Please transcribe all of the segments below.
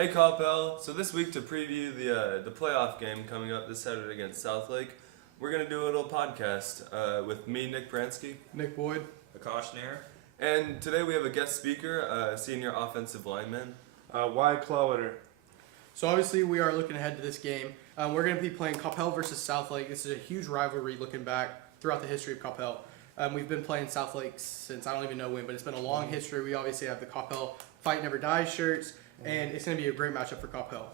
Hey Coppell, so this week to preview the playoff game coming up this Saturday against Southlake, we're going to do a little podcast with me, Nick Bransky. Nick Boyd. Akash Nair. And today we have a guest speaker, senior offensive lineman. Wyatt Clowater. So obviously we are looking ahead to this game. We're going to be playing Coppell versus Southlake. This is a huge rivalry looking back throughout the history of Coppell. We've been playing Southlake since I don't even know when, but it's been a long history. We obviously have the Coppell Fight Never Dies shirts, and it's going to be a great matchup for Coppell.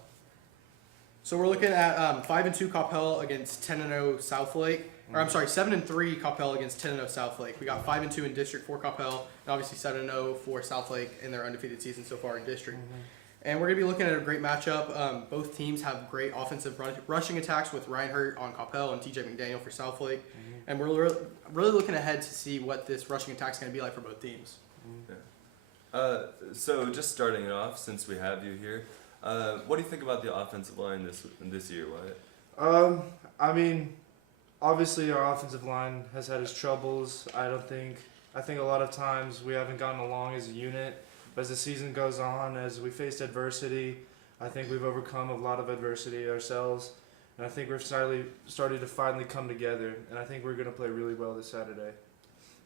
So we're looking at 5-2 Coppell against 10-0 Southlake. Or I'm sorry, 7-3 Coppell against 10-0 Southlake. We got 5-2 in district for Coppell, and obviously 7-0 for Southlake in their undefeated season so far in district. And we're going to be looking at a great matchup. Both teams have great offensive rushing attacks with Reinhardt on Coppell and TJ McDaniel for Southlake. And we're really looking ahead to see what this rushing attack is going to be like for both teams. So just starting it off, since we have you here, what do you think about the offensive line this year, Wyatt? I mean, obviously our offensive line has had its troubles. I think a lot of times we haven't gotten along as a unit. But as the season goes on, as we faced adversity, I think we've overcome a lot of adversity ourselves. And I think we're starting to finally come together. And I think we're going to play really well this Saturday.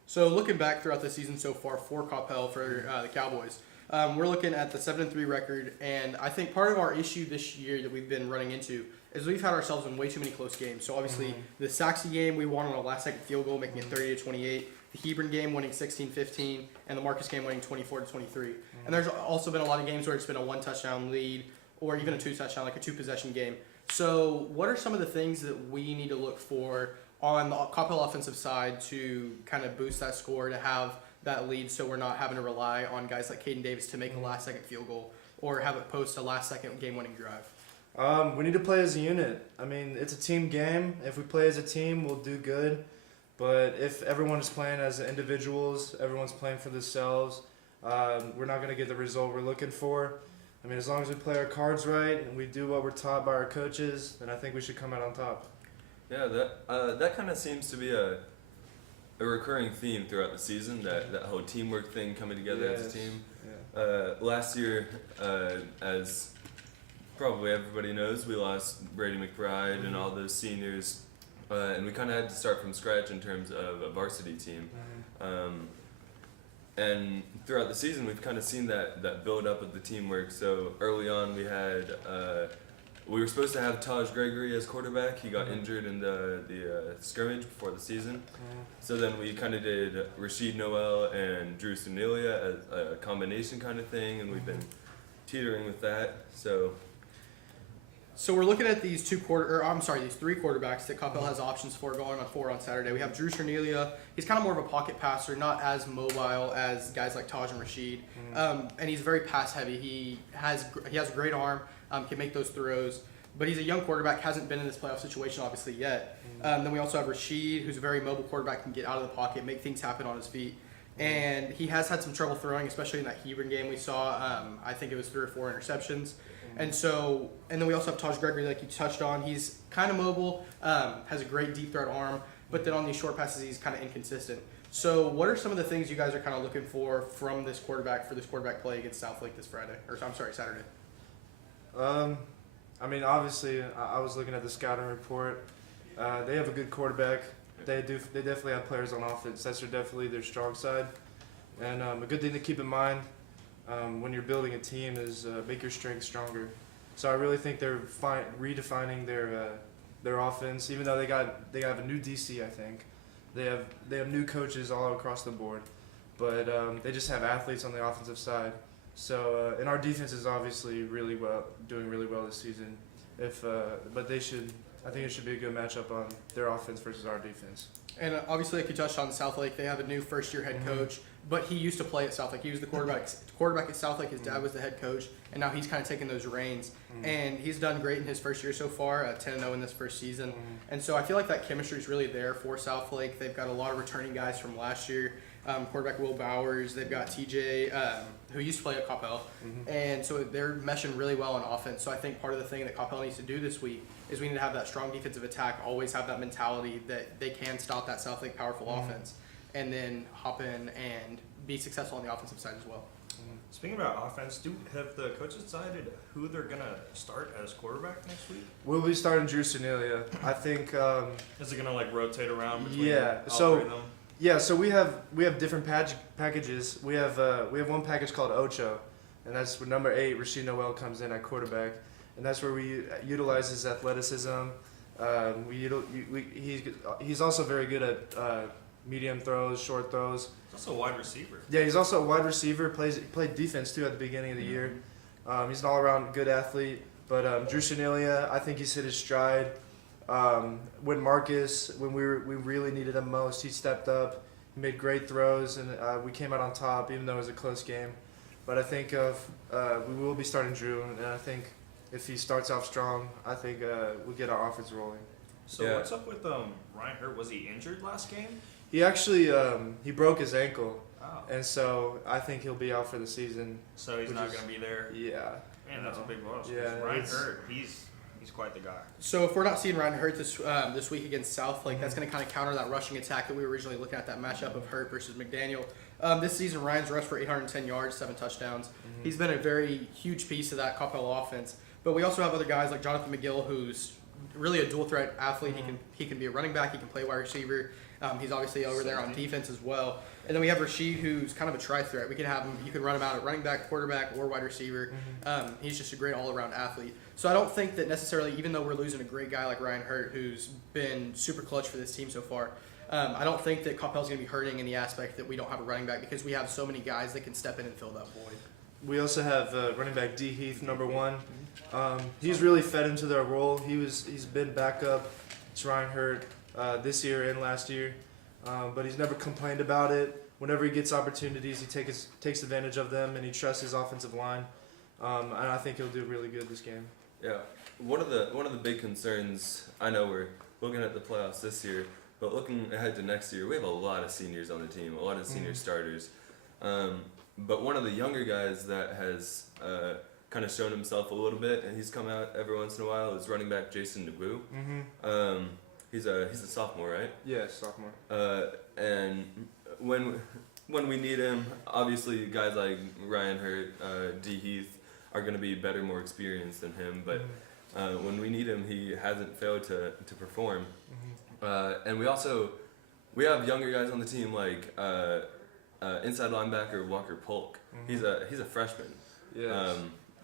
So looking back throughout the season so far for Coppell, for the Cowboys, we're looking at the 7-3 record. And I think part of our issue this year that we've been running into is we've had ourselves in way too many close games. So obviously the Saxey game, we won on a last-second field goal, making it 30-28. The Hebron game winning 16-15, and the Marcus game winning 24-23. And there's also been a lot of games where it's been a one-touchdown lead or even a two-touchdown, like a two-possession game. So what are some of the things that we need to look for on the Coppell offensive side to kind of boost that score, to have that lead so we're not having to rely on guys like Caden Davis to make a last-second field goal or have it post a last-second game-winning drive? We need to play as a unit. I mean, it's a team game. If we play as a team, we'll do good. But if everyone is playing as individuals, everyone's playing for themselves, we're not going to get the result we're looking for. I mean, as long as we play our cards right and we do what we're taught by our coaches, then I think we should come out on top. Yeah, that kind of seems to be a recurring theme throughout the season, that whole teamwork thing, coming together as a team. Yeah. Last year, as probably everybody knows, we lost Brady McBride and all those seniors. And we kind of had to start from scratch in terms of a varsity team. And throughout the season, we've kind of seen that build up of the teamwork. So early on, we were supposed to have Taj Gregory as quarterback. He got injured in the scrimmage before the season. So then we kind of did Rashid Noel and Drew Sunelia as a combination kind of thing, and we've been teetering with that. So we're looking at these three quarterbacks that Coppell has options for going on Saturday. We have Drew Cernelia. He's kind of more of a pocket passer, not as mobile as guys like Taj and Rashid. And he's very pass heavy. He has a great arm, can make those throws. But he's a young quarterback, hasn't been in this playoff situation obviously yet. Then we also have Rashid, who's a very mobile quarterback, can get out of the pocket, make things happen on his feet. And he has had some trouble throwing, especially in that Hebron game we saw. I think it was 3 or 4 interceptions. And then we also have Taj Gregory, like you touched on. He's kind of mobile, has a great deep threat arm, but then on these short passes, he's kind of inconsistent. So what are some of the things you guys are kind of looking for from this quarterback play against Southlake this Saturday? I mean, obviously, I was looking at the scouting report. They have a good quarterback. They definitely have players on offense. That's definitely their strong side. And a good thing to keep in mind when you're building a team is make your strengths stronger. So I really think they're redefining their offense. Even though they have a new DC, I think they have new coaches all across the board, but they just have athletes on the offensive side. So and our defense is obviously doing really well this season. But I think it should be a good matchup on their offense versus our defense. And obviously, like you touched on, Southlake, they have a new first-year head coach, but he used to play at Southlake. He was the quarterback at Southlake. His dad was the head coach, and now he's kind of taking those reins. And he's done great in his first year so far, 10-0 in this first season. And so I feel like that chemistry is really there for Southlake. They've got a lot of returning guys from last year. Quarterback Will Bowers. They've got TJ, who used to play at Coppell. And so they're meshing really well on offense. So I think part of the thing that Coppell needs to do this week is we need to have that strong defensive attack, always have that mentality that they can stop that Southlake powerful offense, and then hop in and be successful on the offensive side as well. Speaking about offense, have the coaches decided who they're gonna start as quarterback next week? We'll be starting Drew Cernelia. I think. Is it gonna like rotate around between Yeah, all so- three of them? Yeah, so we have different packages. We have one package called Ocho, and that's where number 8, Rashid Noel, comes in at quarterback, and that's where we utilize his athleticism. He's also very good at medium throws, short throws. He's also a wide receiver. Yeah, he's also a wide receiver. Played defense too at the beginning of the year. He's an all-around good athlete. But Drew Cernelia, I think he's hit his stride. When we really needed him most, he stepped up. He made great throws, and we came out on top, even though it was a close game. But I think we will be starting Drew, and I think if he starts off strong, I think we'll get our offense rolling. So Yeah. what's up with Ryan Hurt? Was he injured last game? He actually he broke his ankle, Oh, and so I think he'll be out for the season. so he's which not is- gonna be there. Yeah. Man, that's a big loss. 'cause Yeah, Ryan it's- Hurt, he's quite the guy. So if we're not seeing Ryan Hurt this week against Southlake, that's going to kind of counter that rushing attack that we were originally looking at, that matchup of Hurt versus McDaniel. This season, Ryan's rushed for 810 yards, 7 touchdowns. He's been a very huge piece of that Coppell offense. But we also have other guys like Jonathan McGill, who's really a dual threat athlete. He can be a running back. He can play wide receiver. He's obviously over there on defense as well. And then we have Rashid, who's kind of a tri-threat. We can have him. You can run him out at running back, quarterback, or wide receiver. He's just a great all-around athlete. So I don't think that necessarily, even though we're losing a great guy like Ryan Hurt, who's been super clutch for this team so far, I don't think that Coppell's going to be hurting in the aspect that we don't have a running back because we have so many guys that can step in and fill that void. We also have running back D. Heath, number 1. He's really fed into their role. He's been backup to Ryan Hurt this year and last year, but he's never complained about it. Whenever he gets opportunities, he takes advantage of them, and he trusts his offensive line. And I think he'll do really good this game. Yeah, one of the big concerns, I know we're looking at the playoffs this year, but looking ahead to next year, we have a lot of seniors on the team, a lot of senior starters. But one of the younger guys that has kind of shown himself a little bit, and he's come out every once in a while, is running back Jason DeBoo. He's a sophomore, right? Yeah, sophomore. And when we need him, obviously guys like Ryan Hurt, D. Heath are going to be better, more experienced than him. But when we need him, he hasn't failed to perform. And we have younger guys on the team like inside linebacker Walker Polk. He's a freshman. Yes.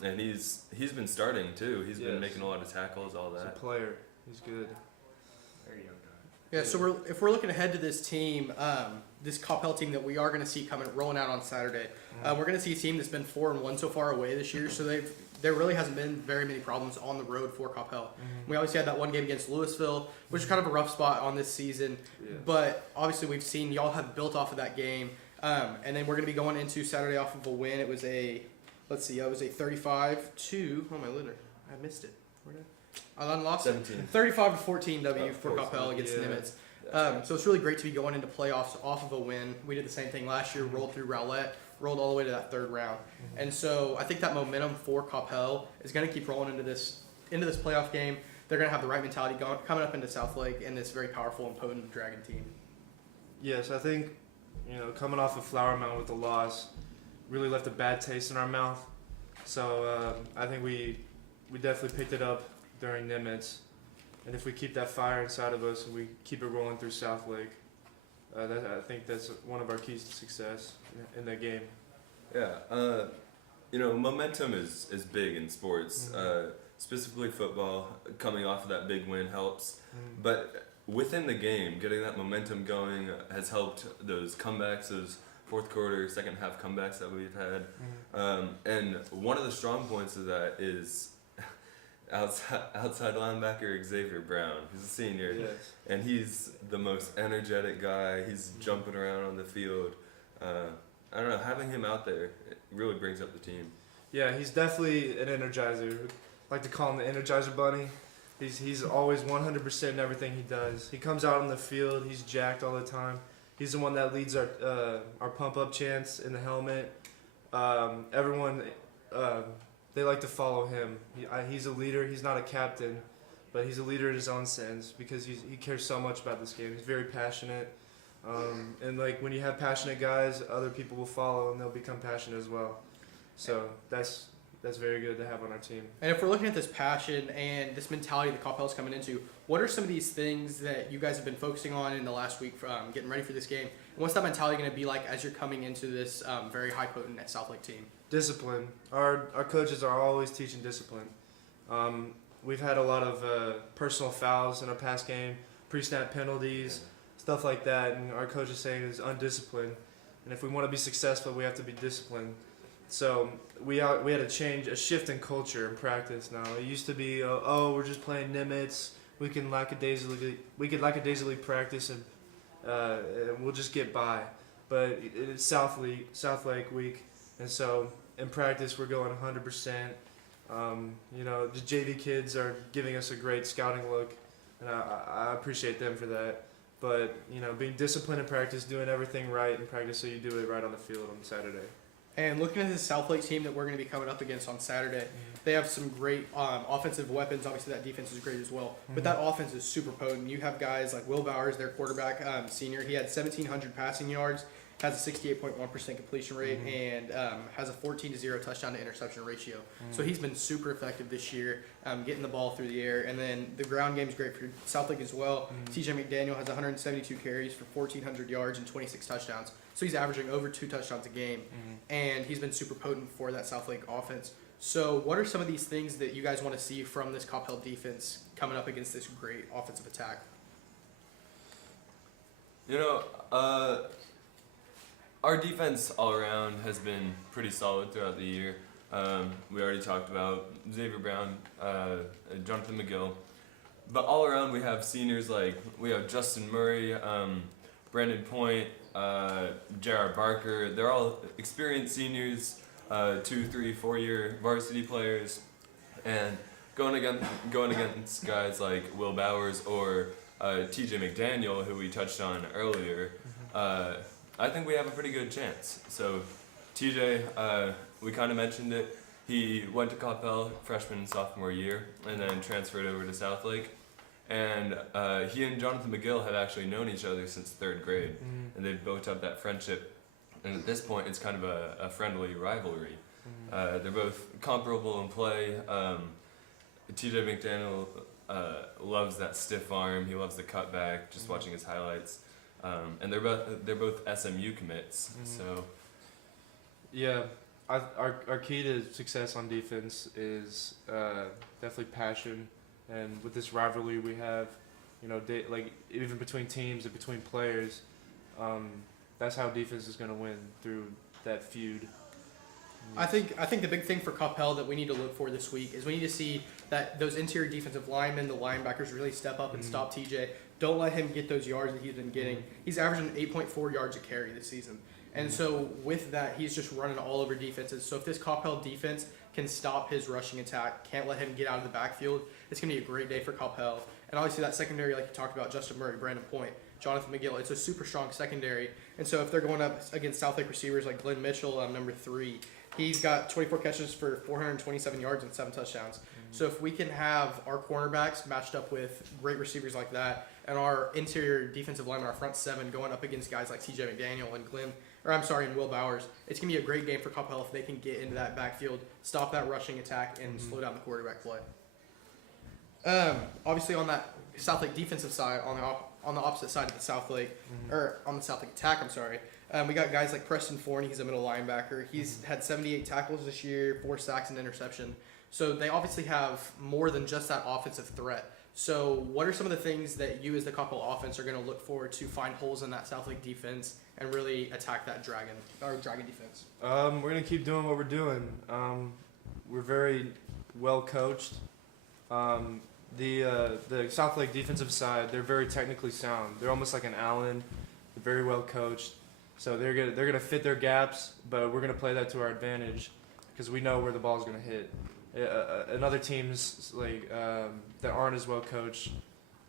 And he's been starting too. He's been Yes. making a lot of tackles, all He's a that. player. He's good. Very young guy. Yeah, so if we're looking ahead to this team, this Coppell team that we are going to see rolling out on Saturday, we're going to see a team that's been 4-1 so far away this year. So there really hasn't been very many problems on the road for Coppell. We obviously had that one game against Louisville, which is kind of a rough spot on this season. Yeah. But obviously we've seen y'all have built off of that game, and then we're going to be going into Saturday off of a win. It was a 35-2. Oh my lord, I missed it. Where did I lost it. 17. 35-14 W Of for course. Coppell against Yeah. Nimitz. That's right. So it's really great to be going into playoffs off of a win. We did the same thing last year, rolled through Rowlett, rolled all the way to that third round. And so I think that momentum for Coppell is going to keep rolling into this playoff game. They're going to have the right mentality coming up into Southlake and this very powerful and potent Dragon team. Yes, I think, coming off of Flower Mound with the loss really left a bad taste in our mouth. So I think we definitely picked it up during Nimitz. And if we keep that fire inside of us and we keep it rolling through Southlake, I think that's one of our keys to success in that game. Yeah, momentum is big in sports, specifically football. Coming off of that big win helps, but within the game, getting that momentum going has helped those comebacks, those fourth quarter, second half comebacks that we've had. And one of the strong points of that is outside linebacker Xavier Brown. He's a senior, Yes. and he's the most energetic guy. He's jumping around on the field. I don't know, having him out there, it really brings up the team. Yeah, he's definitely an energizer. I like to call him the Energizer Bunny. He's always 100% in everything he does. He comes out on the field. He's jacked all the time. He's the one that leads our pump up chants in the helmet. Everyone they like to follow him. He's a leader. He's not a captain, but he's a leader in his own sense because he cares so much about this game. He's very passionate. And like when you have passionate guys, other people will follow and they'll become passionate as well. So that's very good to have on our team. And if we're looking at this passion and this mentality that Coppell's coming into, what are some of these things that you guys have been focusing on in the last week getting ready for this game? And what's that mentality going to be like as you're coming into this very high potent South Lake team? Discipline. Our coaches are always teaching discipline. We've had a lot of personal fouls in our past game, pre-snap penalties, stuff like that, and our coach is saying it's undisciplined. And if we want to be successful, we have to be disciplined. So we had a shift in culture in practice now. It used to be, we're just playing Nimitz. We can lackadaisically practice and we'll just get by. But it's South Lake week, and so in practice we're going 100%. The JV kids are giving us a great scouting look, and I appreciate them for that. But being disciplined in practice, doing everything right in practice, so you do it right on the field on Saturday. And looking at the South Lake team that we're going to be coming up against on Saturday, they have some great offensive weapons. Obviously, that defense is great as well. But that offense is super potent. You have guys like Will Bowers, their quarterback, senior. He had 1,700 passing yards, has a 68.1% completion rate, and has a 14-0 touchdown to interception ratio. So he's been super effective this year, getting the ball through the air. And then the ground game is great for South Lake as well. TJ McDaniel has 172 carries for 1,400 yards and 26 touchdowns. So he's averaging over 2 touchdowns a game, and he's been super potent for that South Lake offense. So what are some of these things that you guys want to see from this Coppell defense coming up against this great offensive attack? Our defense all around has been pretty solid throughout the year. We already talked about Xavier Brown, Jonathan McGill. But all around we have seniors we have Justin Murray, Brandon Point, J.R. Barker. They're all experienced seniors, 2, 3, 4-year varsity players. And going against guys like Will Bowers or TJ McDaniel, who we touched on earlier, I think we have a pretty good chance. So TJ, we kind of mentioned it. He went to Coppell freshman and sophomore year and then transferred over to South Lake. And he and Jonathan McGill have actually known each other since 3rd grade. And they've built up that friendship. And at this point, it's kind of a friendly rivalry. They're both comparable in play. TJ McDaniel loves that stiff arm. He loves the cutback, just watching his highlights. And they're both SMU commits. So yeah, our key to success on defense is definitely passion, and with this rivalry we have, even between teams and between players, that's how defense is going to win, through that feud. I think the big thing for Coppell that we need to look for this week is we need to see that those interior defensive linemen, the linebackers, really step up and stop TJ. Don't let him get those yards that he's been getting. He's averaging 8.4 yards a carry this season. And so with that, he's just running all over defenses. So if this Coppell defense can stop his rushing attack, can't let him get out of the backfield, it's going to be a great day for Coppell. And obviously that secondary, like you talked about, Justin Murray, Brandon Point, Jonathan McGill, it's a super strong secondary. And so if they're going up against South Lake receivers like Glenn Mitchell, number 3, he's got 24 catches for 427 yards and 7 touchdowns. So if we can have our cornerbacks matched up with great receivers like that, and our interior defensive linemen, our front 7, going up against guys like TJ McDaniel and Will Bowers, it's going to be a great game for Coppell if they can get into that backfield, stop that rushing attack, and slow down the quarterback play. Obviously on that South Lake defensive side, on the opposite side of the South Lake, or on the South Lake attack, we got guys like Preston Forney. He's a middle linebacker. He's had 78 tackles this year, 4 sacks and interception. So they obviously have more than just that offensive threat. So what are some of the things that you as the Coppell offense are going to look for to find holes in that South Lake defense and really attack that Dragon defense? We're going to keep doing what we're doing. We're very well coached. The South Lake defensive side, they're very technically sound. They're almost like an Allen. They're very well coached. So they're gonna fit their gaps, but we're gonna play that to our advantage because we know where the ball is gonna hit. And other teams that aren't as well coached,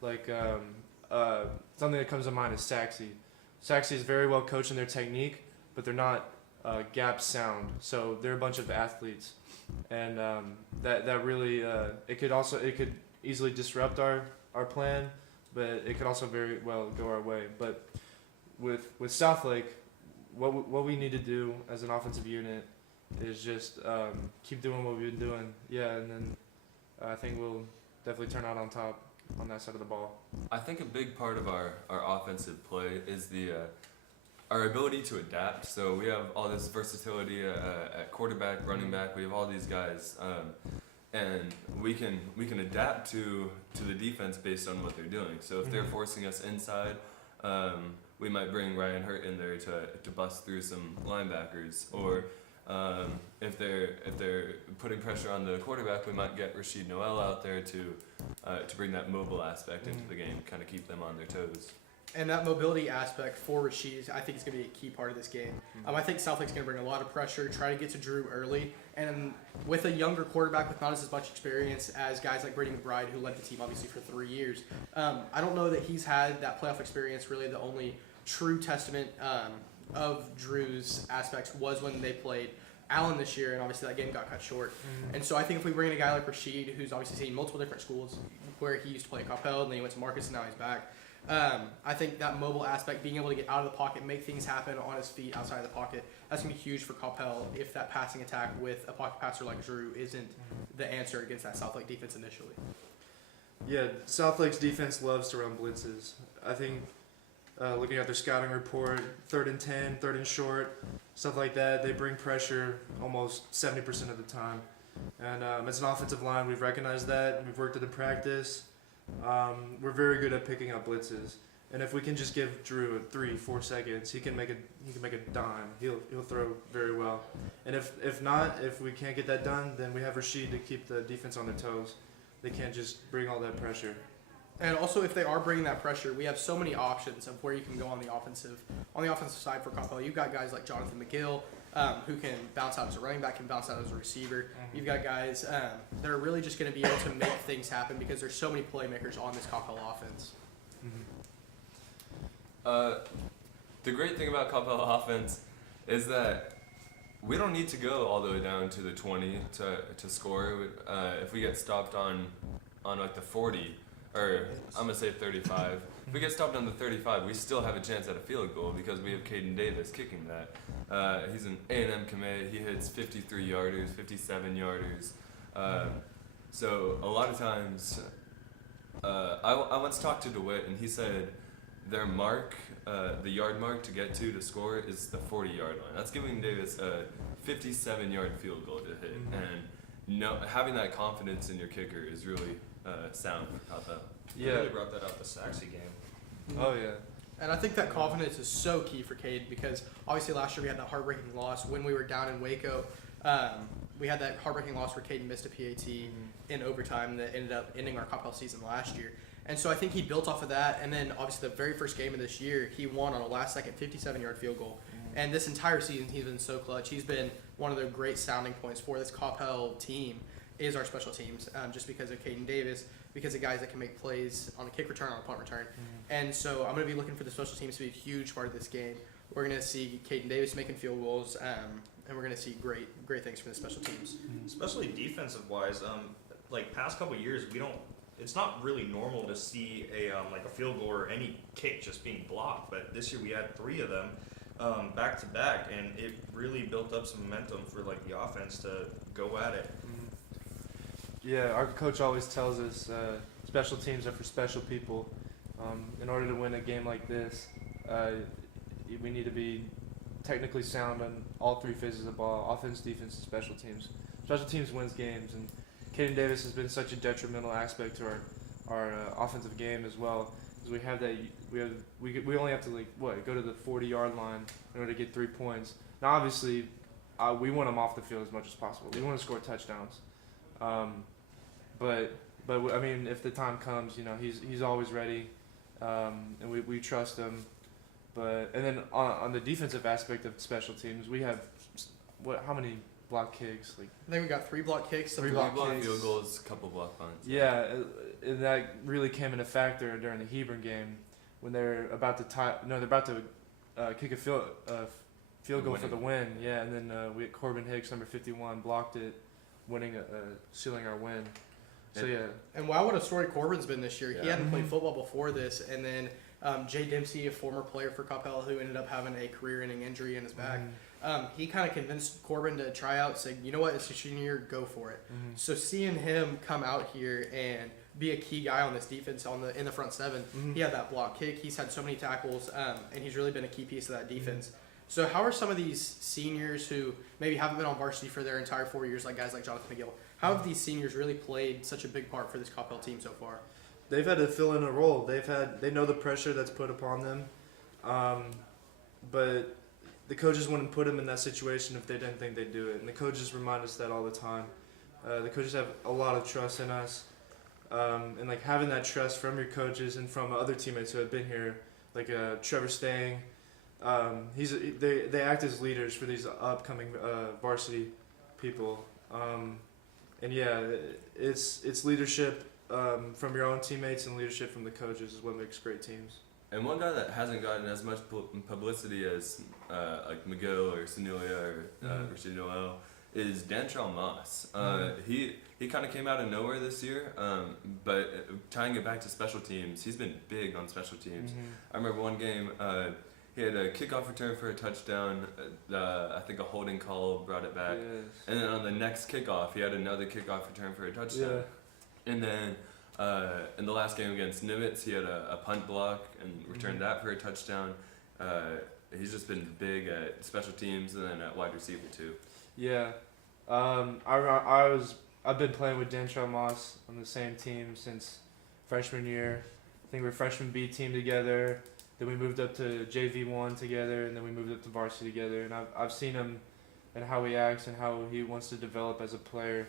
something that comes to mind is Saxey. Saxey is very well coached in their technique, but they're not gap sound. So they're a bunch of athletes, and that really it could easily disrupt our plan, but it could also very well go our way. But with South Lake, what we need to do as an offensive unit is just keep doing what we've been doing. Yeah, and then I think we'll definitely turn out on top on that side of the ball. I think a big part of our offensive play is our ability to adapt. So we have all this versatility at quarterback, running back. We have all these guys, and we can adapt to the defense based on what they're doing. So if they're forcing us inside, we might bring Ryan Hurt in there to bust through some linebackers, or if they're putting pressure on the quarterback, we might get Rashid Noel out there to bring that mobile aspect into the game, kind of keep them on their toes. And that mobility aspect for Rashid, I think, is going to be a key part of this game. I think Southlake's going to bring a lot of pressure, try to get to Drew early, and with a younger quarterback with not as much experience as guys like Brady McBride, who led the team obviously for 3 years, I don't know that he's had that playoff experience. Really, the only true testament of Drew's aspects was when they played Allen this year, and obviously that game got cut short. And so I think if we bring in a guy like Rashid, who's obviously seen multiple different schools, where he used to play at Coppell, and then he went to Marcus, and now he's back. I think that mobile aspect, being able to get out of the pocket, make things happen on his feet outside of the pocket, that's going to be huge for Coppell if that passing attack with a pocket passer like Drew isn't the answer against that Southlake defense initially. Yeah, Southlake's defense loves to run blitzes. I think looking at their scouting report, 3rd and 10, 3rd and short, stuff like that, they bring pressure almost 70% of the time. And as an offensive line, we've recognized that. We've worked it in practice. We're very good at picking up blitzes, and if we can just give Drew 3-4 seconds, he can make a dime. He'll throw very well. And if not, if we can't get that done, then we have Rashid to keep the defense on their toes. They can't just bring all that pressure. And also, if they are bringing that pressure, we have so many options of where you can go on the offensive side for Coppell. You've got guys like Jonathan McGill, who can bounce out as a running back, can bounce out as a receiver. You've got guys that are really just going to be able to make things happen because there's so many playmakers on this Coppell offense. The great thing about Coppell offense is that we don't need to go all the way down to the 20 to score. If we get stopped on like the 40, or I'm gonna say 35. If we get stopped on the 35, we still have a chance at a field goal because we have Caden Davis kicking that. He's an A&M commit. He hits 53 yarders, 57 yarders. So a lot of times, I once talked to DeWitt, and he said their mark, the yard mark to get to score, is the 40-yard line. That's giving Davis a 57-yard field goal to hit, and having that confidence in your kicker is really sound for Coppell. Yeah, really brought that out the Saxy game. Oh yeah. And I think that confidence is so key for Cade because obviously last year we had that heartbreaking loss when we were down in Waco. We had that heartbreaking loss where Caden missed a PAT in overtime that ended up ending our Coppell season last year. And so I think he built off of that, and then obviously the very first game of this year, he won on a last-second 57-yard field goal. And this entire season, he's been so clutch. He's been one of the great sounding points for this Coppell team is our special teams, just because of Caden Davis, because of guys that can make plays on a kick return, on a punt return. And so I'm going to be looking for the special teams to be a huge part of this game. We're going to see Caden Davis making field goals, and we're going to see great things from the special teams. Especially defensive-wise, like past couple years, it's not really normal to see a field goal or any kick just being blocked. But this year we had 3 of them back to back, and it really built up some momentum for the offense to go at it. Yeah, our coach always tells us special teams are for special people. In order to win a game like this, we need to be technically sound on all 3 phases of the ball: offense, defense, and special teams. Special teams wins games, and Caden Davis has been such a detrimental aspect to our offensive game as well. Because we have that, we only have to go to the 40-yard line in order to get 3 points. Now, obviously, we want them off the field as much as possible. We want to score touchdowns. But I mean, if the time comes, he's always ready, and we trust him. And then on the defensive aspect of special teams, we have how many block kicks? I think we got 3 block kicks, 3 block kicks, field goals, a couple block punts. Yeah, and that really came into factor during the Hebron game when they're about to kick a field goal for the win. Yeah, and then we had Corbin Hicks, number 51, blocked it, sealing our win. So yeah. And wow, what a story Corbin's been this year. He hadn't played football before this, and then Jay Dempsey, a former player for Coppell who ended up having a career-ending injury in his back, he kind of convinced Corbin to try out, saying, you know what, it's your senior year, go for it. So seeing him come out here and be a key guy on this defense in the front seven, he had that block kick, he's had so many tackles, and he's really been a key piece of that defense. So how are some of these seniors who maybe haven't been on varsity for their entire 4 years, like guys like Jonathan McGill, how have these seniors really played such a big part for this Coppell team so far? They've had to fill in a role. They know the pressure that's put upon them, but the coaches wouldn't put them in that situation if they didn't think they'd do it. And the coaches remind us that all the time. The coaches have a lot of trust in us, and like having that trust from your coaches and from other teammates who have been here, like Trevor Stang. They act as leaders for these upcoming varsity people, and yeah, it's leadership from your own teammates and leadership from the coaches is what makes great teams. And one guy that hasn't gotten as much publicity as like McGill or Sanilia or Rashid Noel is Dantrell Moss. He kind of came out of nowhere this year, but tying it back to special teams, he's been big on special teams. I remember one game. He had a kickoff return for a touchdown. I think a holding call brought it back. Yes. And then on the next kickoff, he had another kickoff return for a touchdown. Yeah. And then in the last game against Nimitz, he had a punt block and returned that for a touchdown. He's just been big at special teams and then at wide receiver too. Yeah. I've been playing with Dantrell Moss on the same team since freshman year. I think we were freshman B team together. Then we moved up to JV1 together, and then we moved up to varsity together. And I've seen him and how he acts and how he wants to develop as a player.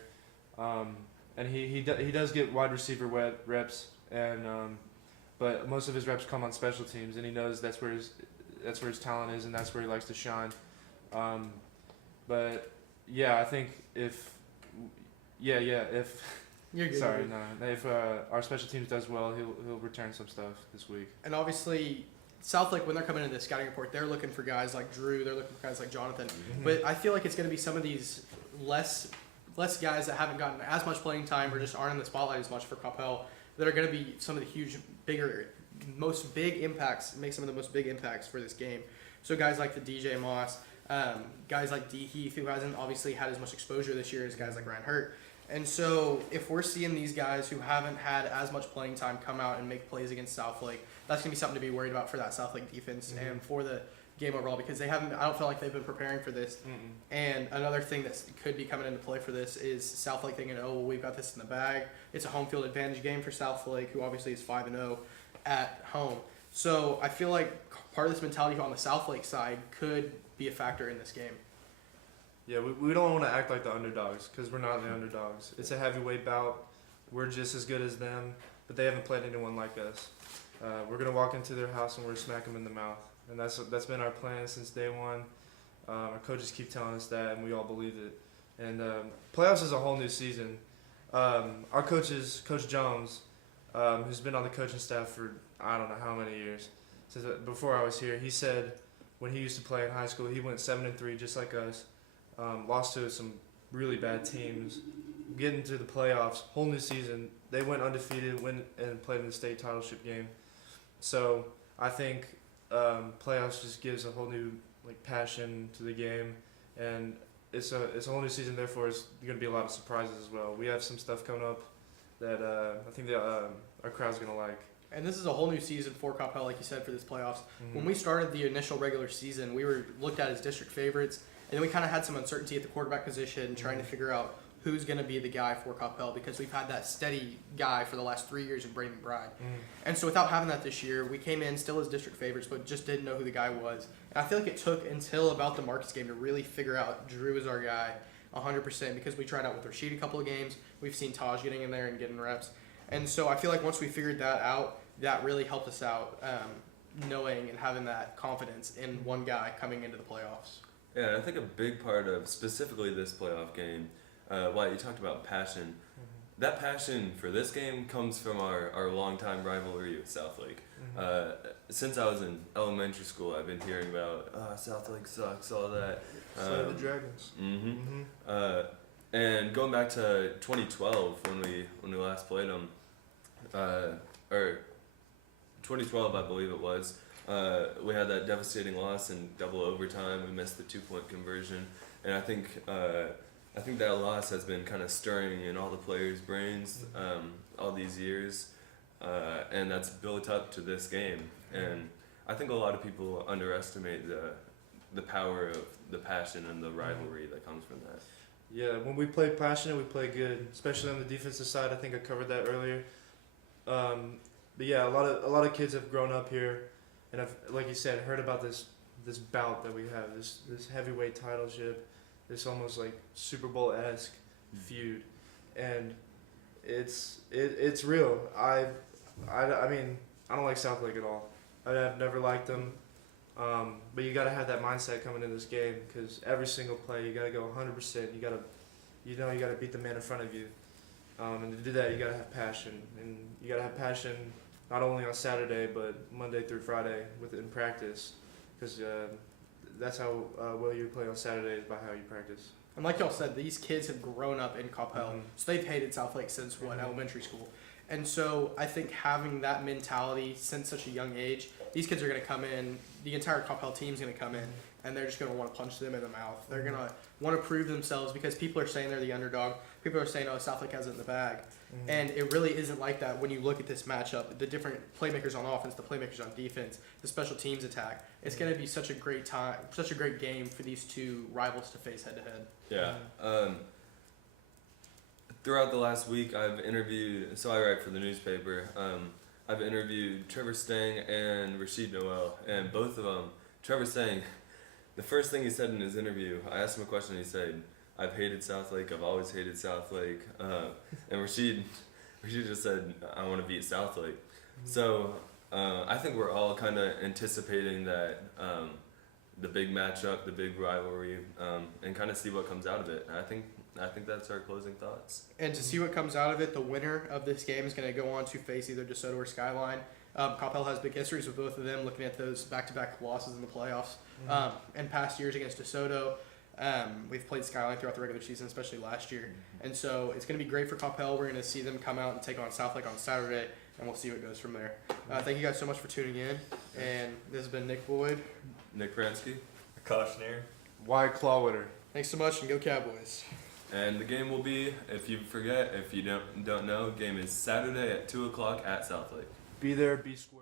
And he does get wide receiver reps, and but most of his reps come on special teams, and he knows that's where his talent is, and that's where he likes to shine. But yeah, I think if You're good. sorry, no, if our special teams does well, he'll return some stuff this week. And obviously, Southlake, when they're coming into the scouting report, they're looking for guys like Drew, they're looking for guys like Jonathan. But I feel like it's going to be some of these less guys that haven't gotten as much playing time or just aren't in the spotlight as much for Coppell that are going to be some of the most big impacts, make some of the most big impacts for this game. So guys like the DJ Moss, guys like D Heath, who hasn't obviously had as much exposure this year as guys like Ryan Hurt. And so if we're seeing these guys who haven't had as much playing time come out and make plays against Southlake, that's going to be something to be worried about for that Southlake defense and for the game overall, because I don't feel like they've been preparing for this. And another thing that could be coming into play for this is Southlake thinking, oh, well, we've got this in the bag. It's a home field advantage game for Southlake, who obviously is 5-0 at home. So I feel like part of this mentality on the Southlake side could be a factor in this game. Yeah, we don't want to act like the underdogs because we're not the underdogs. It's a heavyweight bout. We're just as good as them, but they haven't played anyone like us. We're going to walk into their house and we're going to smack them in the mouth. And that's been our plan since day one. Our coaches keep telling us that, and we all believe it. And playoffs is a whole new season. Our Coach Jones, who's been on the coaching staff for I don't know how many years, since before I was here, he said when he used to play in high school, he went 7-3 just like us. Lost to some really bad teams. Getting to the playoffs, whole new season. They went undefeated, went and played in the state titleship game. So I think playoffs just gives a whole new passion to the game, and it's a whole new season. Therefore, it's going to be a lot of surprises as well. We have some stuff coming up that I think our crowd's going to like. And this is a whole new season for Coppell, like you said, for this playoffs. When we started the initial regular season, we were looked at as district favorites, and then we kind of had some uncertainty at the quarterback position, trying to figure out who's going to be the guy for Coppell, because we've had that steady guy for the last 3 years in Braden McBride. And so without having that this year, we came in still as district favorites, but just didn't know who the guy was. And I feel like it took until about the Marcus game to really figure out Drew is our guy 100%, because we tried out with Rashid a couple of games. We've seen Taj getting in there and getting reps. And so I feel like once we figured that out, that really helped us out, knowing and having that confidence in one guy coming into the playoffs. Yeah, and I think a big part of specifically this playoff game, Wyatt, you talked about passion. That passion for this game comes from our longtime rivalry with Southlake. Since I was in elementary school, I've been hearing about Southlake sucks, all that. So the Dragons. And going back to 2012 when we last played them, or 2012, I believe it was. We had that devastating loss in double overtime. We missed the 2-point conversion, and I think that loss has been kind of stirring in all the players' brains all these years, and that's built up to this game. And I think a lot of people underestimate the power of the passion and the rivalry that comes from that. Yeah, when we play passionate, we play good, especially on the defensive side. I think I covered that earlier. But yeah, a lot of kids have grown up here, and I've, like you said, heard about this bout that we have, this heavyweight titleship, this almost like Super Bowl-esque feud, and it's real. I mean, I don't like South Lake at all. I've never liked them. But you gotta have that mindset coming into this game, because every single play you gotta go 100%. You gotta beat the man in front of you, and to do that you gotta have passion, and you gotta have passion not only on Saturday but Monday through Friday in practice, because that's how well you play on Saturday is by how you practice. And like y'all said, these kids have grown up in Coppell, so they've hated South Lake since elementary school. And so I think having that mentality since such a young age, these kids are going to come in, the entire Coppell team is going to come in, and they're just going to want to punch them in the mouth. They're going to want to prove themselves, because people are saying they're the underdog. People are saying, oh, South Lake has it in the bag. And it really isn't like that when you look at this matchup. The different playmakers on offense, the playmakers on defense, the special teams attack. It's going to be such a great time, such a great game for these two rivals to face head to head. Yeah. Throughout the last week, I've interviewed, so I write for the newspaper, I've interviewed Trevor Stang and Rashid Noel, and both of them, Trevor Stang, the first thing he said in his interview, I asked him a question, he said, I've hated South Lake, I've always hated South Lake, and Rashid just said, I want to beat South Lake. So I think we're all kind of anticipating that, the big matchup, the big rivalry, and kind of see what comes out of it. I think that's our closing thoughts. And to see what comes out of it, the winner of this game is going to go on to face either DeSoto or Skyline. Coppell has big histories with both of them, looking at those back-to-back losses in the playoffs. And past years against DeSoto, we've played Skyline throughout the regular season, especially last year. And so it's going to be great for Coppell. We're going to see them come out and take on South Lake on Saturday, and we'll see what goes from there. Thank you guys so much for tuning in. And this has been Nick Boyd. Nick Pransky. Cautionary. Wide Clawwitter. Thanks so much, and go Cowboys. And the game will be, if you forget, if you don't know, game is Saturday at 2 o'clock at South Lake. Be there, be square.